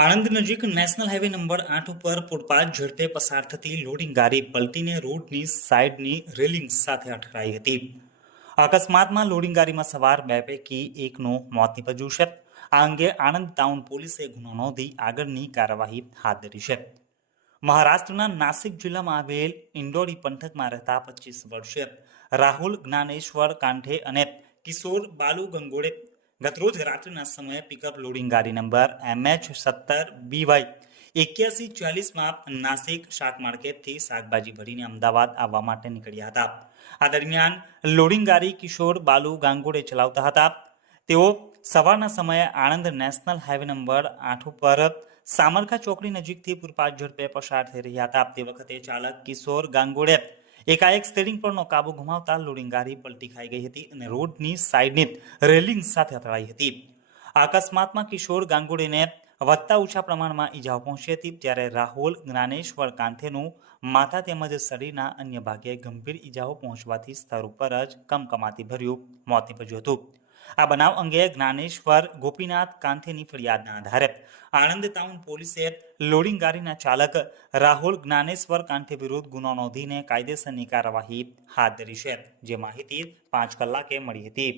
આણંદ નજીક national highway number 8 ઉપર footpath ઝડપે પસાર થતી લોડિંગ ગાડી પલટીને રોડની સાઈડની રેલિંગ સાથે અથડાઈ હતી। અકસ્માતમાં લોડિંગ ગાડીમાં સવાર બે પૈકી એકનું મોત નીપજ્યું છે। આ અંગે આણંદ ટાઉન પોલીસે ગુનો નોંધી આગળની કાર્યવાહી હાથ ધરી છે। મહારાષ્ટ્રના નાસિક જિલ્લામાં આવેલ ઇન્ડોરી પંથકમાં રહેતા 25 વર્ષીય રાહુલ જ્ઞાનેશ્વર કાંઠે અને કિશોર બાલુ ગંગોળે ગતરોજ રાત્રિના સમયે પિકઅપ લોડિંગ ગાડી નંબર MH17BY 8140માં નાસિક શાક માર્કેટથી શાકભાજી ભરીને અમદાવાદ આવવા માટે નીકળ્યા હતા। આ દરમિયાન લોડિંગ ગાડી કિશોર બાલુ ગાંગોળે ચલાવતા હતા। તેઓ સવારના સમયે આણંદ નેશનલ હાઈવે નંબર 8 ઉપર સામરખા ચોકડી નજીકથી ફૂટપાથ ઝડપે પસાર થઈ રહ્યા હતા। તે વખતે ચાલક કિશોર ગાંગોળે એકાએક સ્ટીયરિંગ પરનો કાબુ ગુમાવતા લોડિંગ ગાડી પલટી ખાઈ ગઈ હતી અને રોડની સાઈડની રેલિંગ સાથે અથડાઈ હતી। આ અકસ્માતમાં કિશોર ગાંગોળીને વધતા ઓછા પ્રમાણમાં ઈજાઓ પહોંચી હતી, જ્યારે રાહુલ જ્ઞાનેશ્વર કાંઠેનું માથા તેમજ શરીરના અન્ય ભાગે ગંભીર ઈજાઓ પહોંચવાથી સ્થળ ઉપર જ કમકમાટી ભર્યું મોત નીપજ્યું હતું। આ બનાવ અંગે જ્ઞાનેશ્વર ગોપીનાથ કાંઠેની ફરિયાદના આધારે આણંદ ટાઉન પોલીસે લોડિંગ ગાડીના ચાલક રાહુલ જ્ઞાનેશ્વર કાંઠે વિરુદ્ધ ગુનો નોંધીને કાયદેસરની કાર્યવાહી હાથ ધરી છે, જે માહિતી 5 કલાકે મળી હતી।